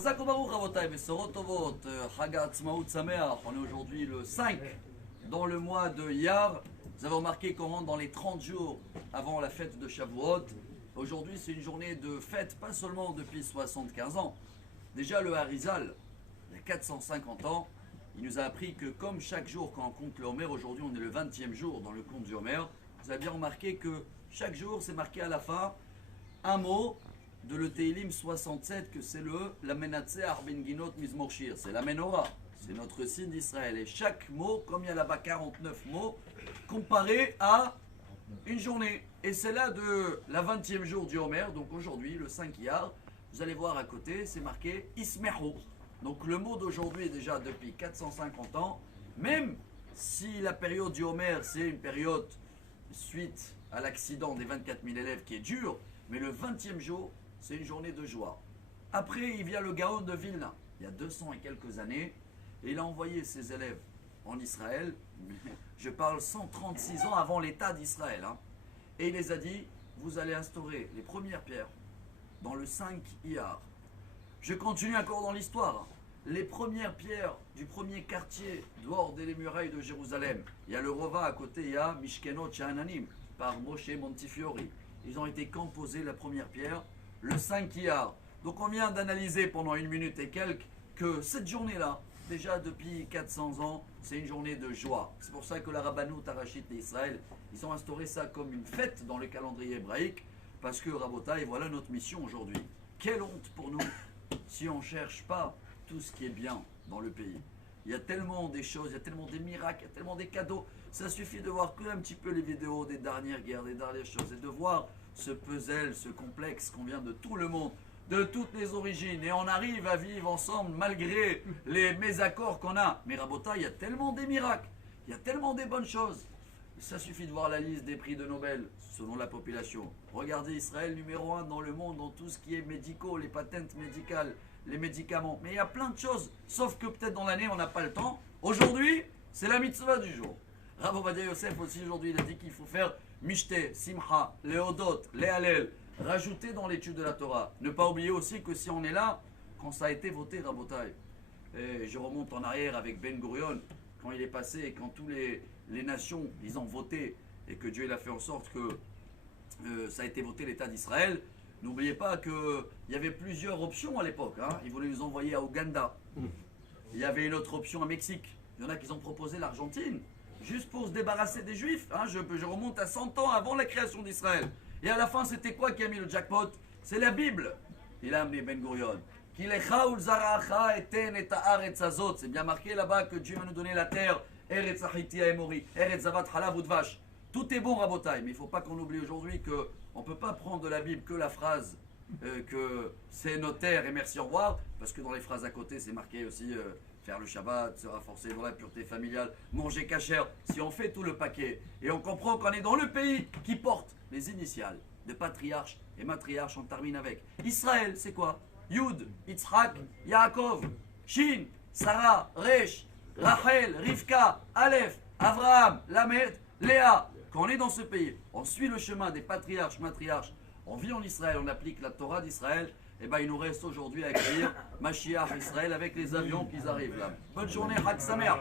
Chazak Baruch Rabotai, Besorot Tovot, Chag Ha'atzmaut Sameach. On est aujourd'hui le 5 dans le mois de Iyar. Vous avez remarqué qu'on rentre dans les 30 jours avant la fête de Shavuot. Aujourd'hui, c'est une journée de fête, pas seulement depuis 75 ans. Déjà, le Harizal, il y a 450 ans, il nous a appris que comme chaque jour, quand on compte le Homer, aujourd'hui on est le 20e jour dans le compte du Homer, vous avez bien remarqué que chaque jour, c'est marqué à la fin un mot de le Teilim 67, que c'est la Menatse Arben Ginot Mizmor Shir, c'est la Menorah, c'est notre signe d'Israël. Et chaque mot, comme il y a là-bas 49 mots, comparé à une journée. Et c'est là de la 20e jour du Homer, donc aujourd'hui, le 5 Iyar, vous allez voir à côté, c'est marqué Ismehu. Donc le mot d'aujourd'hui est déjà depuis 450 ans, même si la période du Homer, c'est une période suite à l'accident des 24 000 élèves qui est dure, mais le 20e jour, c'est une journée de joie. Après, il vient le Gaon de Vilna, il y a 200 et quelques années, et il a envoyé ses élèves en Israël, je parle 136 ans avant l'État d'Israël, et il les a dit, vous allez instaurer les premières pierres dans le 5 Iyar. Je continue encore dans l'histoire. Les premières pierres du premier quartier dehors des murailles de Jérusalem, il y a le Rova à côté, il y a Mishkenot Sha'ananim par Moshe Montefiore. Ils ont été composés, la première pierre, le 5 Iyar. Donc on vient d'analyser pendant 1 minute et quelques que cette journée-là, déjà depuis 400 ans, c'est une journée de joie. C'est pour ça que la Rabbanout Harashit d'Israël, ils ont instauré ça comme une fête dans le calendrier hébraïque, parce que Rabotai, voilà notre mission aujourd'hui. Quelle honte pour nous si on ne cherche pas tout ce qui est bien dans le pays. Il y a tellement des choses, il y a tellement des miracles, il y a tellement des cadeaux. Ça suffit de voir un petit peu les vidéos des dernières guerres, des dernières choses, et de voir ce puzzle, ce complexe qu'on vient de tout le monde, de toutes les origines, et on arrive à vivre ensemble malgré les mésaccords qu'on a. Mais Rabota, il y a tellement des miracles, il y a tellement des bonnes choses. Ça suffit de voir la liste des prix de Nobel selon la population. Regardez Israël numéro 1 dans le monde, dans tout ce qui est médicaux, les patentes médicales, les médicaments. Mais il y a plein de choses, sauf que peut-être dans l'année on n'a pas le temps. Aujourd'hui, c'est la mitzvah du jour. Rav Ovadia Yosef aussi aujourd'hui, il a dit qu'il faut faire Mishte, Simcha, Leodot, Lehalel, rajouter dans l'étude de la Torah. Ne pas oublier aussi que si on est là, quand ça a été voté, Rabotai, et je remonte en arrière avec Ben Gurion, quand il est passé et quand tous les nations, ils ont voté et que Dieu il a fait en sorte que ça a été voté l'État d'Israël, n'oubliez pas qu'il y avait plusieurs options à l'époque. Ils voulaient nous envoyer à Ouganda. Il y avait une autre option à Mexique. Il y en a qui ont proposé l'Argentine, juste pour se débarrasser des Juifs. Je remonte à 100 ans avant la création d'Israël. Et à la fin, c'était quoi qui a mis le jackpot? C'est la Bible. Il a amené Ben Gurion. C'est bien marqué là-bas que Dieu va nous donner la terre. Eretz Achitia et Mori, Eretz Zavat Halav Udvash. Tout est bon, Rabotai, mais il ne faut pas qu'on oublie aujourd'hui qu'on ne peut pas prendre de la Bible que la phrase que c'est nos terres et merci au revoir, parce que dans les phrases à côté, c'est marqué aussi faire le Shabbat, se renforcer dans la pureté familiale, manger kasher. Si on fait tout le paquet et on comprend qu'on est dans le pays qui porte les initiales de patriarche et matriarche, on termine avec Israël, c'est quoi? Yud, Yitzhak, Yaakov, Shin, Sarah, Resh, Rachel, Rivka, Aleph, Avraham, Lamed, Léa. Quand on est dans ce pays, on suit le chemin des patriarches, matriarches, on vit en Israël, on applique la Torah d'Israël, et bien il nous reste aujourd'hui à accueillir Mashiach Israël avec les avions qui arrivent là. Bonne journée, Chag Sameach.